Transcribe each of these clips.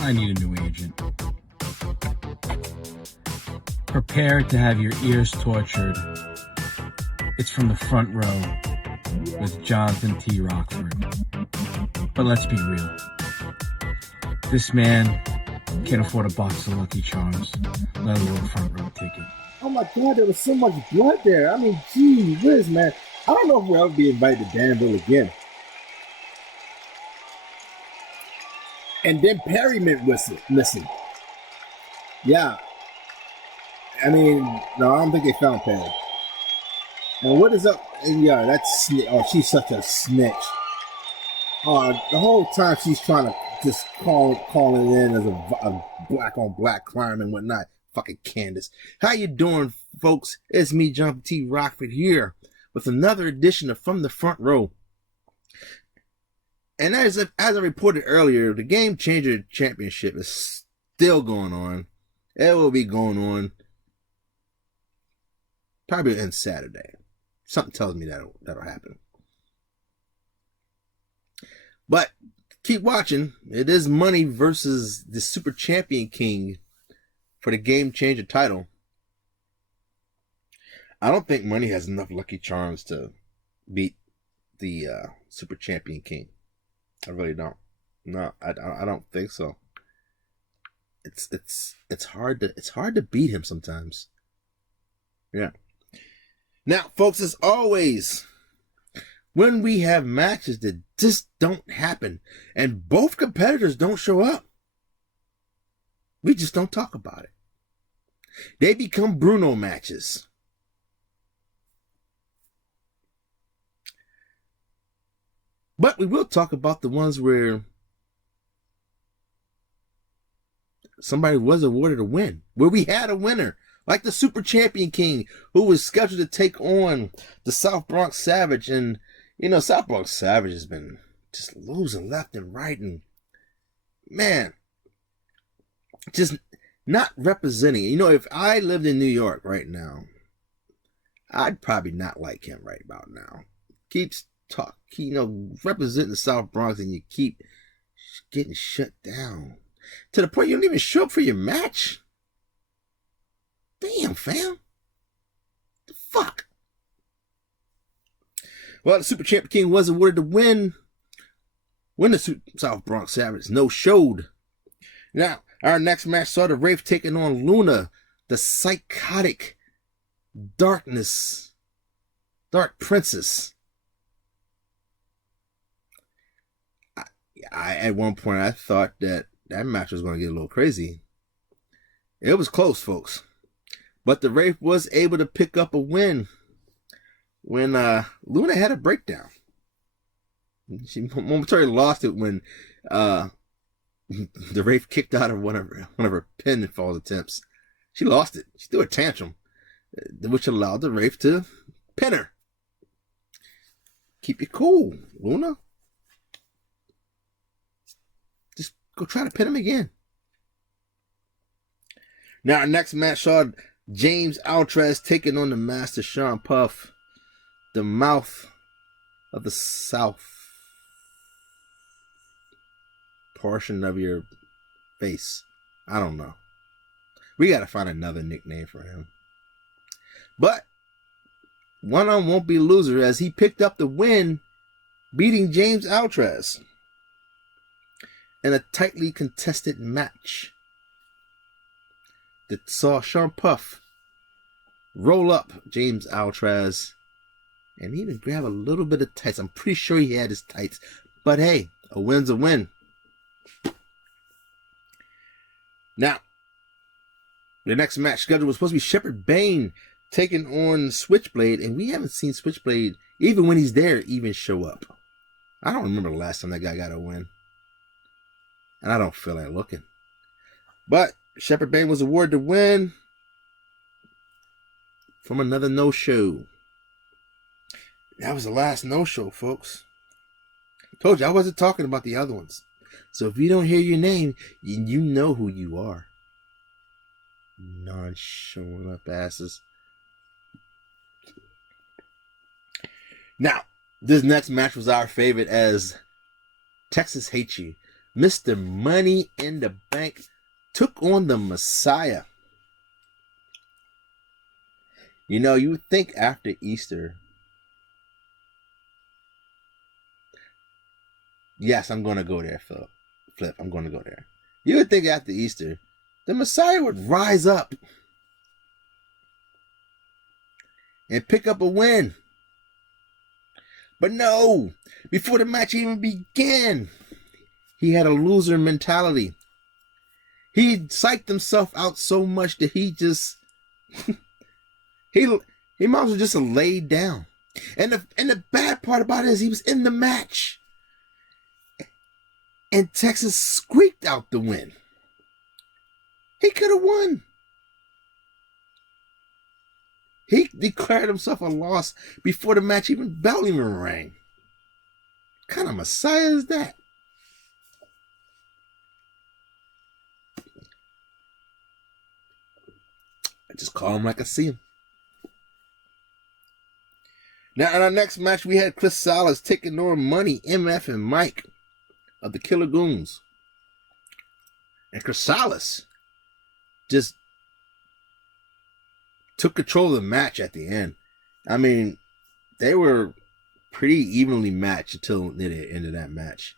I need a new agent. Prepare to have your ears tortured. It's From the Front Row with Johnathan T. Rokford. But let's be real. This man can't afford a box of Lucky Charms, let alone a front row ticket. Oh my God, there was so much blood there. I mean, gee whiz, man. I don't know if we'll ever be invited to Danville again. And then Perry was missing. Yeah. I mean, no, I don't think they found Perry. And what is up? And yeah, that's, oh, she's such a snitch. The whole time she's trying to just calling in as a black on black crime and whatnot. Fucking Candace. How you doing, folks? It's me, Johnathan T. Rokford, here with another edition of From the Front Row. And as I reported earlier, the Game Changer Championship is still going on. It will be going on probably on Saturday. Something tells me that'll happen. But keep watching. It is Money versus the Super Champion King for the Game Changer title. I don't think Money has enough Lucky Charms to beat the Super Champion King. I really don't. No, I don't think so. It's hard to beat him sometimes. Yeah. Now, folks, as always, when we have matches that just don't happen and both competitors don't show up, we just don't talk about it. They become Bruno matches. But we will talk about the ones where somebody was awarded a win, where we had a winner, like the Super Champion King, who was scheduled to take on the South Bronx Savage. And, you know, South Bronx Savage has been just losing left and right. And, man, just not representing. You know, if I lived in New York right now, I'd probably not like him right about now. Representing the South Bronx, and you keep getting shut down to the point you don't even show up for your match. Damn, fam. The fuck? Well, the Super Champion King was awarded the win when the South Bronx Savage no-showed. Now, our next match saw the Wraith taking on Luna, the psychotic dark princess. At one point, I thought that match was going to get a little crazy. It was close, folks. But the Wraith was able to pick up a win when Luna had a breakdown. She momentarily lost it when the Wraith kicked out of one of her pinfall attempts. She lost it. She threw a tantrum, which allowed the Wraith to pin her. Keep it cool, Luna. Just go try to pin him again. Now, our next match saw James Altrez taking on the Master Sean Puff, the mouth of the South portion of your face. I don't know. We got to find another nickname for him. But one-on won't be a loser, as he picked up the win, beating James Altrez in a tightly contested match that saw Sean Puff roll up James Altrez and even grab a little bit of tights. I'm pretty sure he had his tights. But hey, a win's a win. Now, the next match scheduled was supposed to be Shepherd Bane taking on Switchblade, and we haven't seen Switchblade, even when he's there, even show up. I don't remember the last time that guy got a win. And I don't feel like looking. But Shepherd Bane was awarded the win from another no-show. That was the last no-show, folks. Told you I wasn't talking about the other ones. So if you don't hear your name, you know who you are. Non-showing up asses. Now, this next match was our favorite, as Texas Hates You Mr. Money in the Bank took on the Messiah. You know, you would think after Easter. Yes, I'm going to go there, Flip. I'm going to go there. You would think after Easter, the Messiah would rise up and pick up a win. But no, before the match even began, he had a loser mentality. He psyched himself out so much that he just he might as well just laid down. And the bad part about it is he was in the match. And Texas squeaked out the win. He could have won. He declared himself a loss before the match bell even rang. What kind of Messiah is that? I just call him like I see him. Now, in our next match, we had Chris Salas taking on Money, MF, and Mike of the Killer Goons. And Chris Salas just took control of the match at the end. I mean, they were pretty evenly matched until near the end of that match.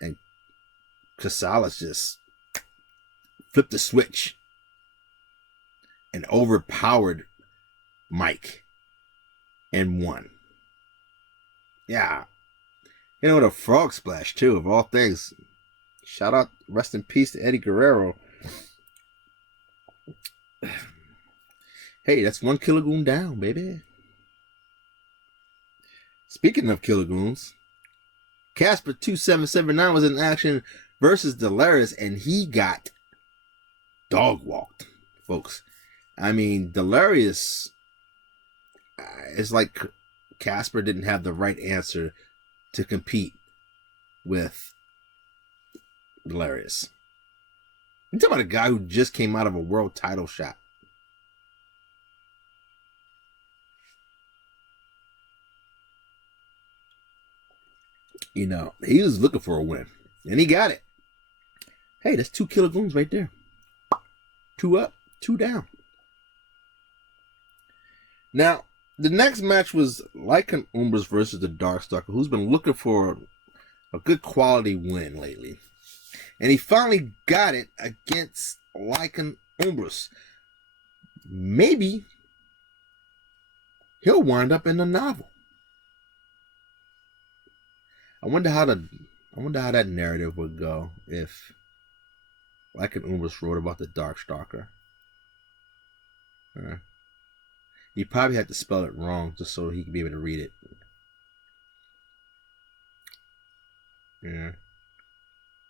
And Chris Salas just flipped the switch and overpowered Mike and won. Yeah. You know, the frog splash, too, of all things. Shout out, rest in peace to Eddie Guerrero. Hey, that's one Killer Goon down, baby. Speaking of Killer Goons, Casper 2779 was in action versus Delirious, and he got dog walked, folks. I mean, Delirious, it's like Casper didn't have the right answer to compete with Delirious. You're talking about a guy who just came out of a world title shot. You know, he was looking for a win, and he got it. Hey, that's two Killer Goons right there. 2 up, 2 down. Now, the next match was Lycan Umbras versus the Darkstalker, who's been looking for a good quality win lately. And he finally got it against Lycan Umbras. Maybe he'll wind up in the novel. I wonder how that narrative would go if Lycan Umbras wrote about the Darkstalker. He probably had to spell it wrong just so he could be able to read it. Yeah,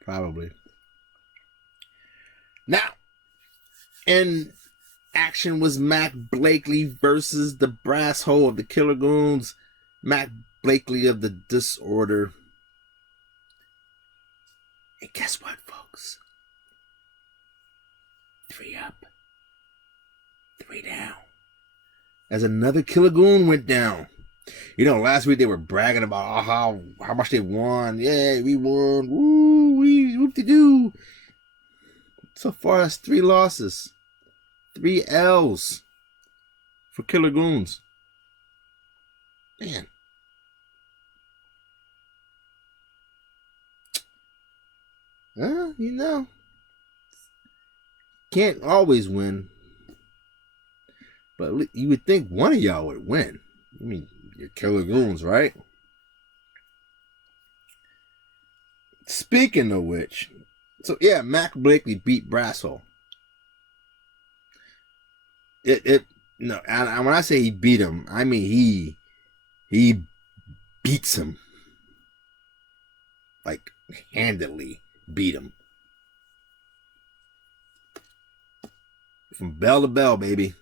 probably. Now, in action was Mac Blakely versus the Brass Hole of the Killer Goons. Mac Blakely of the Disorder. And guess what, folks? 3 up, 3 down. As another Killer Goon went down. You know, last week they were bragging about how much they won. Yeah, we won. Woo, we whoop-de-doo. So far, that's 3 losses. 3 L's for Killer Goons. Man. You know, can't always win. But you would think one of y'all would win. I mean, you're Killer Goons, right? Speaking of which, so yeah, Mac Blakely beat Brasshole. No, and when I say he beat him, I mean he beats him. Like, handily beat him. From bell to bell, baby.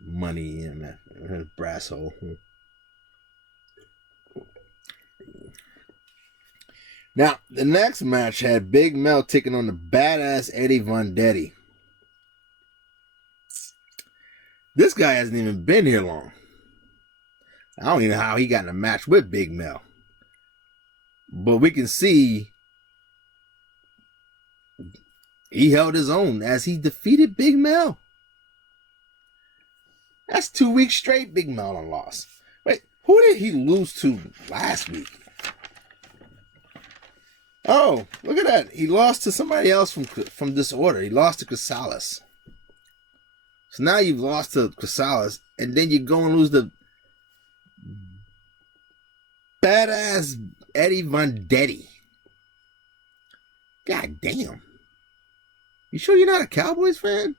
Money in that brass hole. Now, the next match had Big Mel taking on the badass Eddie Vendetti. This guy hasn't even been here long. I don't even know how he got in a match with Big Mel. But we can see he held his own as he defeated Big Mel. That's 2 weeks straight Big Mel on loss. Wait, who did he lose to last week? Oh, look at that. He lost to somebody else from Disorder. He lost to Chrysalis. So now you've lost to Chrysalis, and then you go and lose to badass Eddie Vendetti. God damn. You sure you're not a Cowboys fan?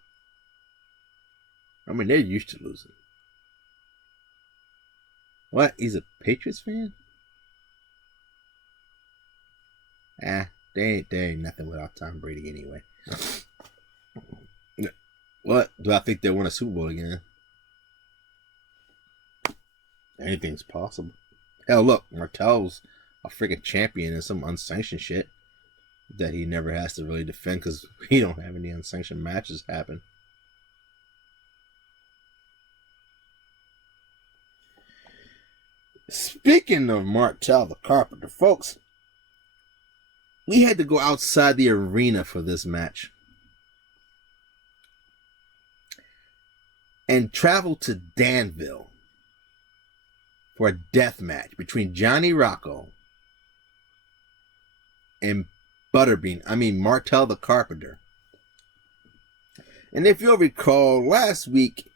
I mean, they're used to losing. What? He's a Patriots fan? They ain't nothing without Tom Brady anyway. What? Do I think they'll win a Super Bowl again? Anything's possible. Hell, look, Martel's a freaking champion in some unsanctioned shit that he never has to really defend because he don't have any unsanctioned matches happen. Speaking of Martel the Carpenter, folks, we had to go outside the arena for this match and travel to Danville for a death match between Johnny Rocco and Martel the Carpenter. And if you'll recall, last week,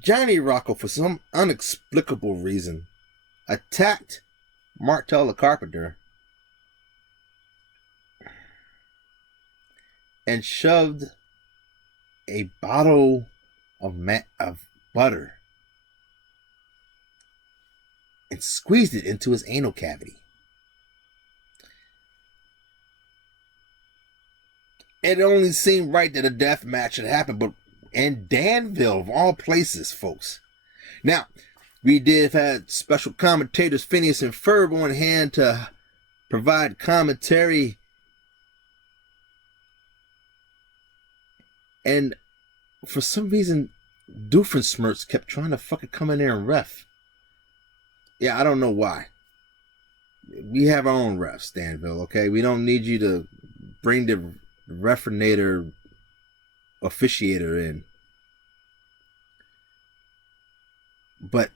Johnny Rocco, for some inexplicable reason, attacked Martel the Carpenter and shoved a bottle of butter and squeezed it into his anal cavity. It only seemed right that a death match should happen, but in Danville, of all places, folks. Now, we did have had special commentators Phineas and Ferb on hand to provide commentary. And for some reason, Doofenshmirtz kept trying to fucking come in there and ref. Yeah, I don't know why. We have our own refs, Danville, okay? We don't need you to bring the refereeator officiator in. But,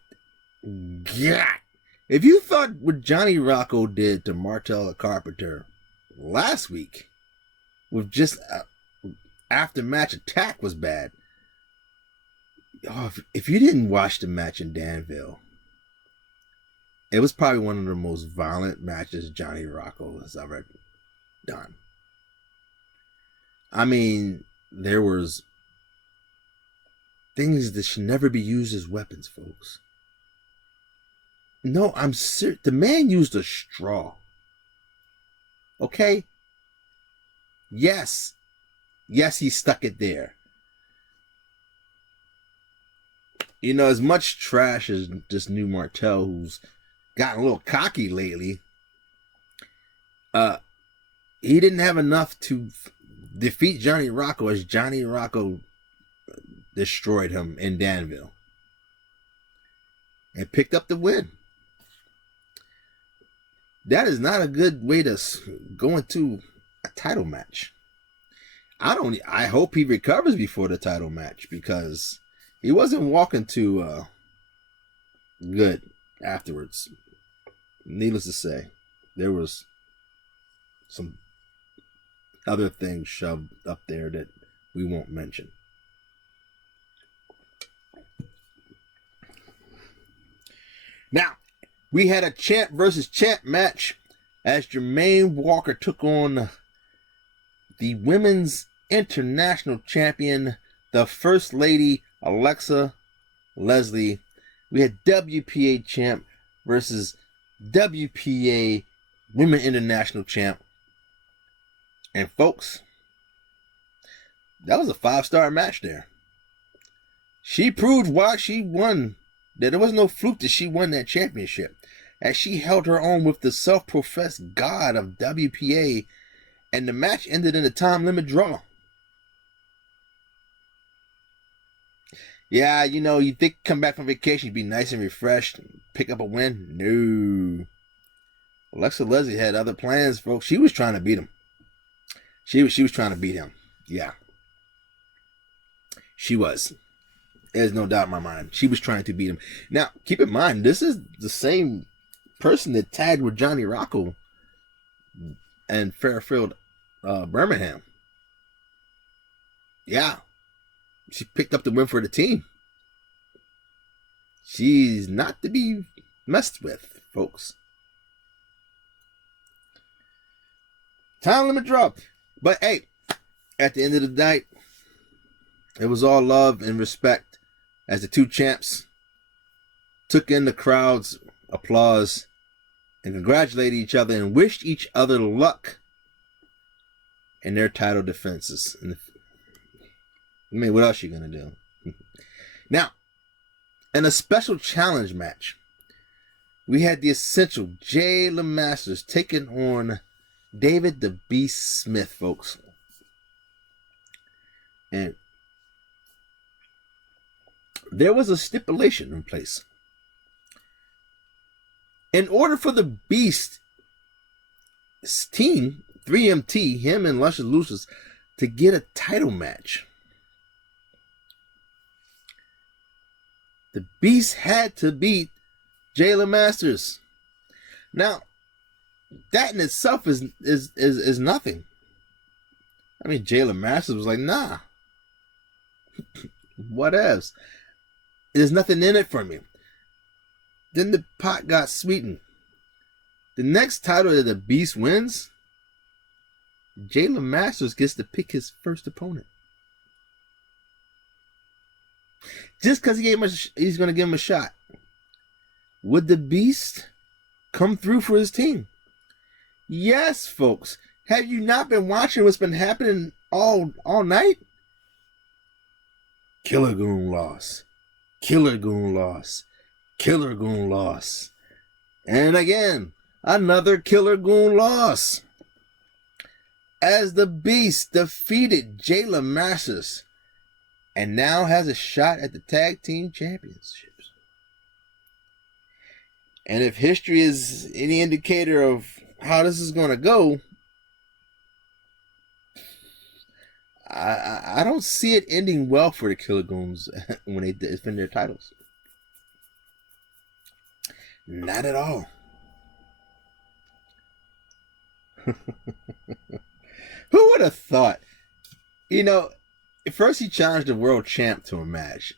God, if you thought what Johnny Rocco did to Martel the Carpenter last week with just after-match attack was bad, if you didn't watch the match in Danville, it was probably one of the most violent matches Johnny Rocco has ever done. I mean, there was things that should never be used as weapons, folks. No, I'm serious. The man used a straw. Okay? Yes. Yes, he stuck it there. You know, as much trash as this new Martel, who's gotten a little cocky lately, he didn't have enough to defeat Johnny Rocco as Johnny Rocco destroyed him in Danville and picked up the win. That is not a good way to go into a title match. I hope he recovers before the title match, because he wasn't walking too good afterwards. Needless to say, there was some other things shoved up there that we won't mention. Now, we had a champ versus champ match as Jermaine Walker took on the women's international champion, the First Lady, Alexa Leslie. We had WPA champ versus WPA Women International champ. And folks, that was a 5-star match there. She proved why she won, that there was no fluke that she won that championship, as she held her own with the self-professed god of WPA, and the match ended in a time limit draw. Yeah, you know, you think come back from vacation, you'd be nice and refreshed, pick up a win? No. Alexa Leslie had other plans, folks. She was trying to beat him. She was trying to beat him. Yeah. She was. There's no doubt in my mind. She was trying to beat him. Now, keep in mind, this is the same person that tagged with Johnny Rocco and Fairfield Birmingham. Yeah. She picked up the win for the team. She's not to be messed with, folks. Time limit drop. But hey, at the end of the night, it was all love and respect as the two champs took in the crowd's applause and congratulated each other and wished each other luck in their title defenses. I mean, what else are you going to do? Now, in a special challenge match, we had the essential Jay LeMasters taking on David the Beast Smith, folks. And there was a stipulation in place. In order for the Beast team, 3MT, him and Luscious Lucius, to get a title match, the Beast had to beat Jay LeMasters. Now, that in itself is nothing. I mean, Jay LeMasters was like, nah. What else? There's nothing in it for me. Then the pot got sweetened. The next title that the Beast wins, Jay LeMasters gets to pick his first opponent. Just because he's going to give him a shot. Would the Beast come through for his team? Yes, folks. Have you not been watching what's been happening all night? Killer Goon loss. Killer Goon loss. Killer Goon loss. And again, another Killer Goon loss. As the Beast defeated Jay LeMasters and now has a shot at the tag team championships. And if history is any indicator of how this is going to go, I don't see it ending well for the Killer Goons when they defend their titles. Not at all. Who would have thought? You know, first he challenged the world champ to a match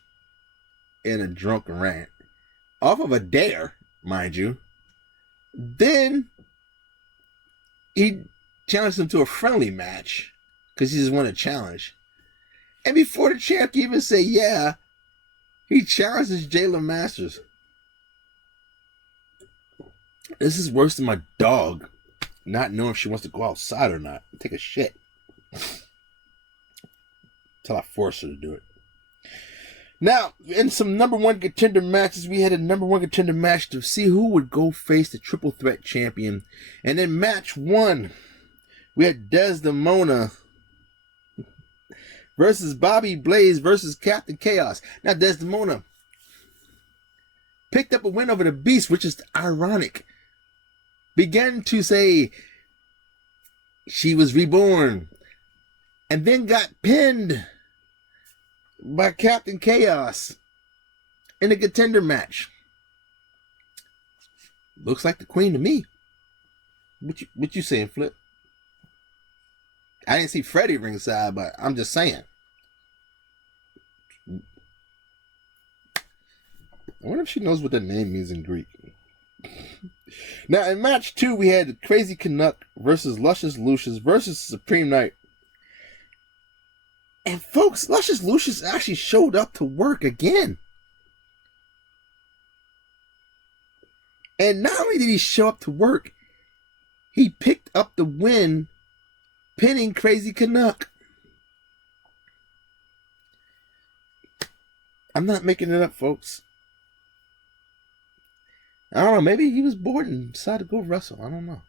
in a drunken rant. Off of a dare, mind you. Then he challenged him to a friendly match because he just won a challenge. And before the champ could even say yeah, he challenges Jay LeMasters. This is worse than my dog not knowing if she wants to go outside or not. Take a shit. Till I force her to do it. Now, in some number one contender matches, we had a number one contender match to see who would go face the triple threat champion. And in match one, we had Desdemona versus Bobby Blaze versus Captain Chaos. Now, Desdemona picked up a win over the Beast, which is ironic. Began to say she was reborn. And then got pinned by Captain Chaos in a contender match. Looks like the queen to me. What you saying, Flip? I didn't see Freddie ringside, but I'm just saying. I wonder if she knows what that name means in Greek. Now, in match 2, we had Crazy Canuck versus Luscious Lucius versus Supreme Knight. And folks, Luscious Lucius actually showed up to work again. And not only did he show up to work, he picked up the win, pinning Crazy Canuck. I'm not making it up, folks. I don't know, maybe he was bored and decided to go wrestle. I don't know.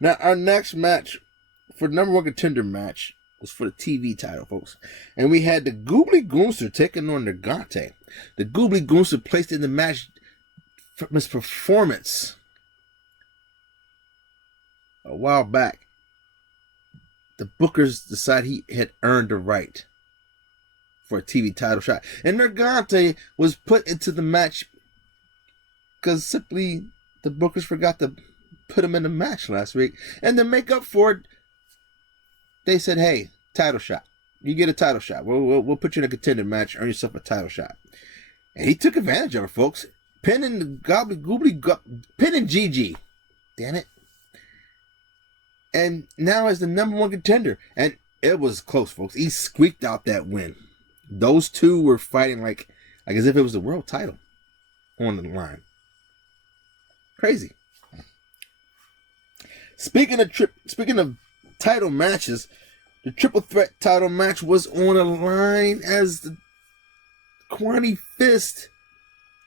Now, our next match for the number one contender match was for the TV title, folks. And we had the Goobly Goonster taking on the Gante. The Goobly Goonster placed in the match from his performance a while back the bookers decide he had earned the right for a TV title shot. And Johnathan was put into the match because simply the bookers forgot to put him in the match last week. And to make up for it, they said, hey, title shot. You get a title shot. We'll put you in a contender match, earn yourself a title shot. And he took advantage of it, folks. Pinning Gigi. Damn it. And now is the #1 contender. And it was close, folks. He squeaked out that win. Those two were fighting like as if it was the world title on the line. Crazy. Speaking of title matches, the triple threat title match was on the line as the Kwani Fist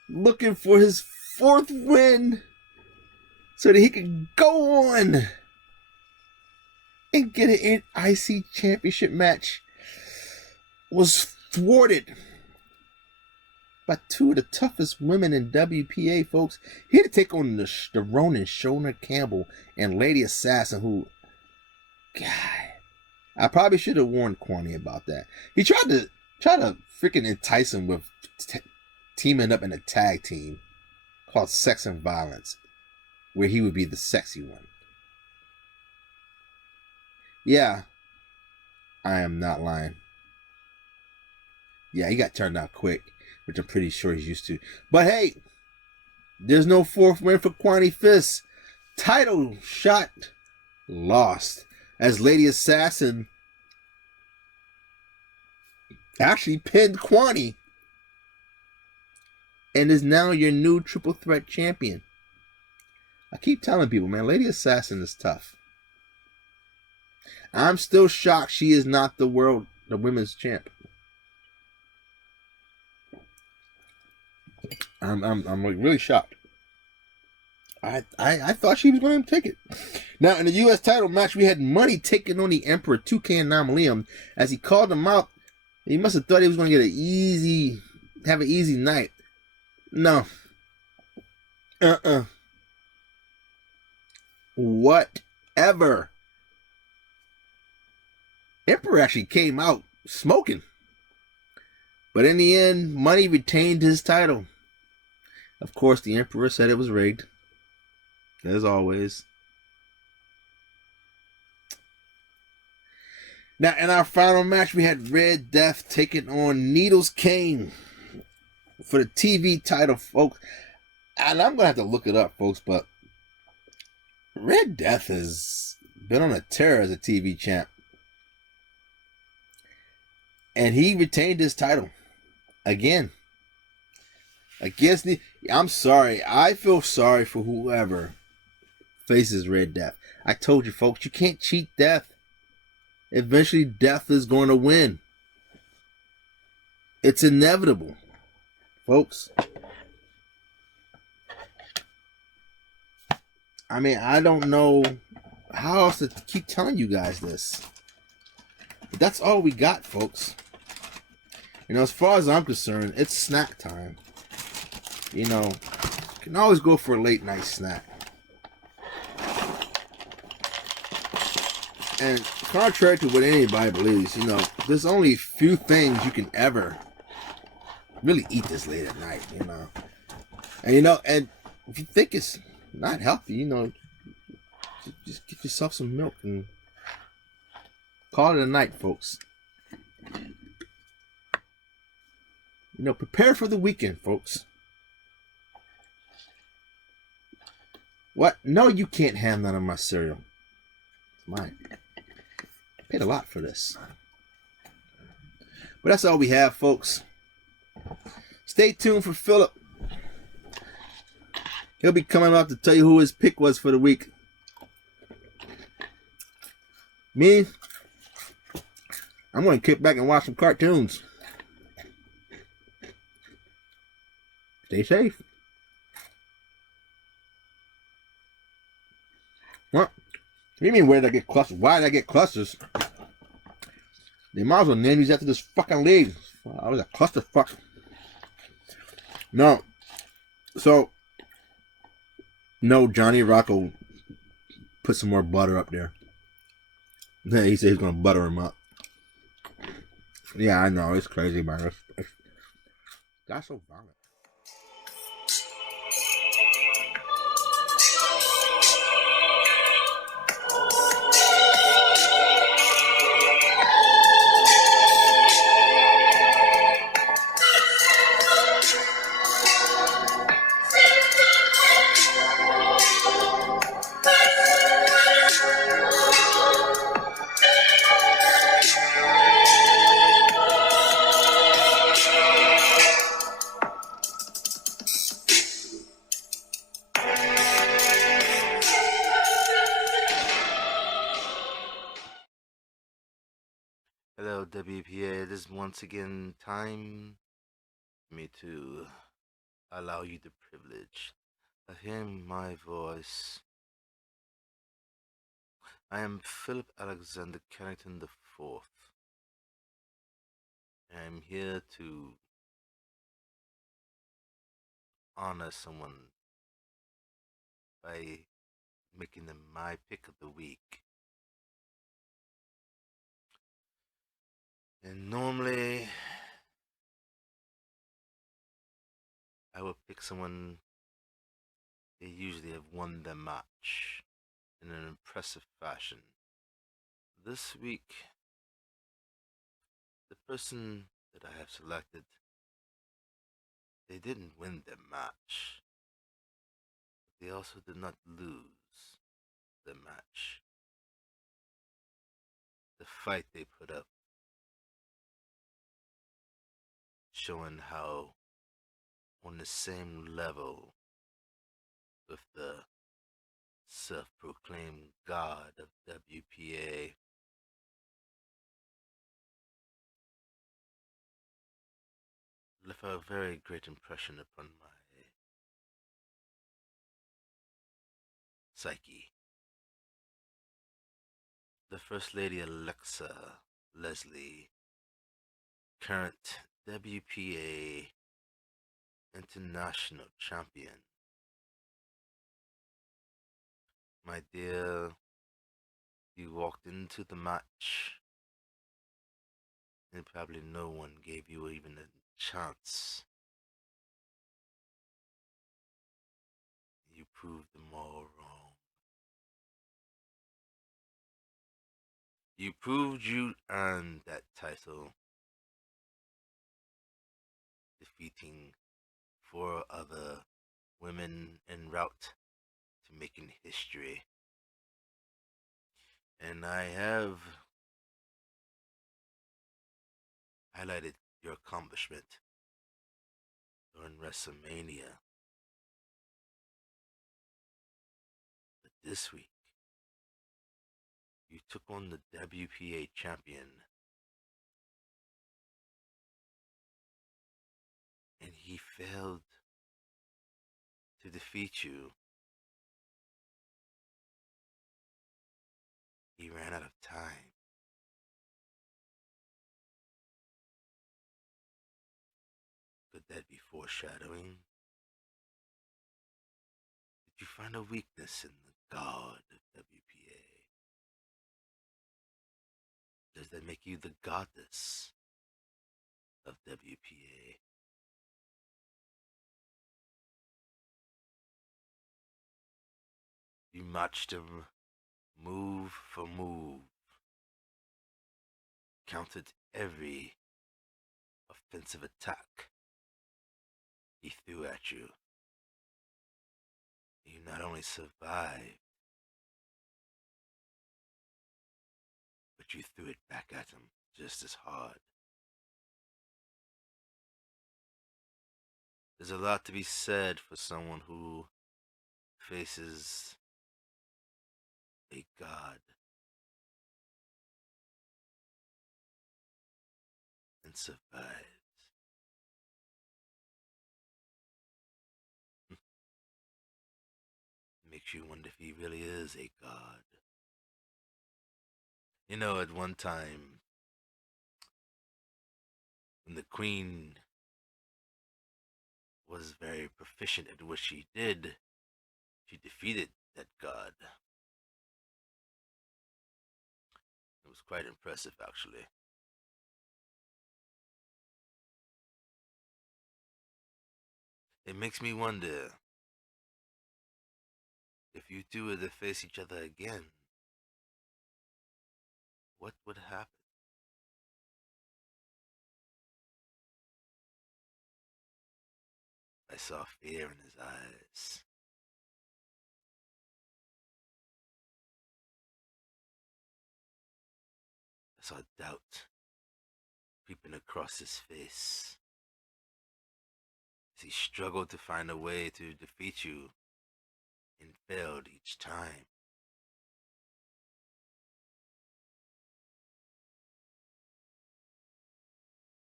looking for his 4th win so that he could go on and get an IC championship match, was thwarted by 2 of the toughest women in WPA, folks. He had to take on the Ronin, Shona Campbell, and Lady Assassin, who, God, I probably should have warned Kwani about that. He tried to freaking entice him with teaming up in a tag team called Sex and Violence, where he would be the sexy one. Yeah, I am not lying. Yeah, he got turned out quick, which I'm pretty sure he's used to. But hey, there's no 4th win for Kwani Fist. Title shot lost, as Lady Assassin actually pinned Kwani and is now your new triple threat champion. I keep telling people, man, Lady Assassin is tough. I'm still shocked she is not the women's champ. I'm like really shocked. I thought she was going to take it. Now, in the U.S. title match, we had Money taking on the Emperor 2K Anomaly. As he called him out, he must have thought he was going to get have an easy night. No. Whatever. Emperor actually came out smoking. But in the end, Money retained his title. Of course, the Emperor said it was rigged, as always. Now, in our final match, we had Red Death taking on Needles Kane for the TV title, folks. And I'm going to have to look it up, folks, but Red Death has been on a tear as a TV champ. And he retained his title again. I'm sorry. I feel sorry for whoever faces Red Death. I told you, folks, you can't cheat death. Eventually, death is going to win. It's inevitable, folks. I mean, I don't know how else to keep telling you guys this. But that's all we got, folks. You know, as far as I'm concerned, it's snack time. You know, you can always go for a late night snack. And contrary to what anybody believes, you know, there's only a few things you can ever really eat this late at night, you know. And, you know, and if you think it's not healthy, you know, just get yourself some milk and call it a night, folks. You know, prepare for the weekend, folks. What? No, you can't have none of my cereal. It's mine. I paid a lot for this. But that's all we have, folks. Stay tuned for Philip. He'll be coming up to tell you who his pick was for the week. Me, I'm going to kick back and watch some cartoons. Stay safe. What? What do you mean, where did I get clusters? Why did I get clusters? They might as well name these after this fucking league. I was a clusterfuck. No. So, no, Johnny Rocco put some more butter up there. Yeah, he said he's gonna butter him up. Yeah, I know, it's crazy, man. That's so violent. Hello, WPA. It is once again time for me to allow you the privilege of hearing my voice. I am Philip Alexander Carrington IV. I am here to honor someone by making them my pick of the week. And normally, I would pick someone they usually have won their match in an impressive fashion. This week, the person that I have selected, they didn't win their match. They also did not lose the match. The fight they put up, showing how on the same level with the self-proclaimed god of WPA, left a very great impression upon my psyche. The First Lady Alexa Leslie, current WPA International Champion. My dear, you walked into the match and probably no one gave you even a chance. You proved them all wrong. You proved you earned that title, defeating 4 other women en route to making history. And I have highlighted your accomplishment during WrestleMania. But this week, you took on the WPA champion, and he failed to defeat you. He ran out of time. Could that be foreshadowing? Did you find a weakness in the god of WPA? Does that make you the goddess of WPA? You matched him move for move, countered every offensive attack he threw at you. You not only survived, but you threw it back at him just as hard. There's a lot to be said for someone who faces a god and survives. Makes you wonder if he really is a god. You know, at one time, when the queen was very proficient at what she did, she defeated that god. was quite impressive, actually. It makes me wonder if you two were to face each other again, what would happen? I saw fear in his eyes. I saw doubt creeping across his face as he struggled to find a way to defeat you and failed each time.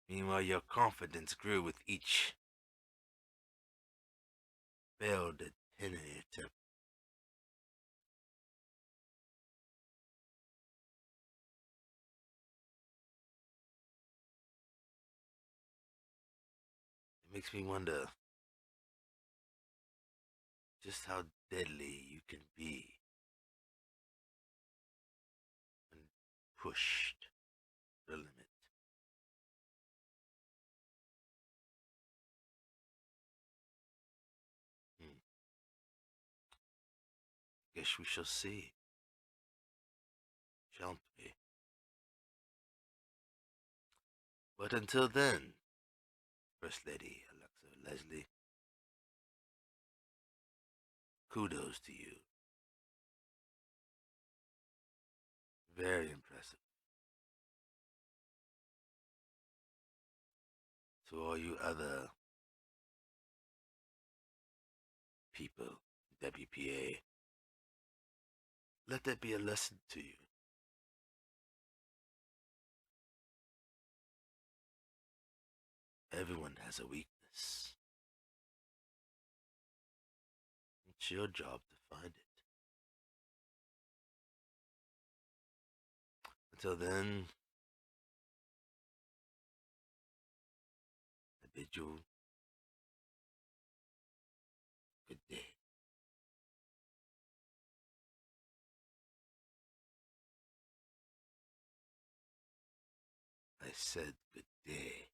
Meanwhile, your confidence grew with each failed attempt. It makes me wonder just how deadly you can be when pushed to the limit. Hmm. Guess we shall see, shan't we? But until then, First Lady Alexa Leslie, kudos to you. Very impressive. To all you other people, WPA, let that be a lesson to you. Everyone has a weakness. It's your job to find it. Until then, I bid you good day. I said good day.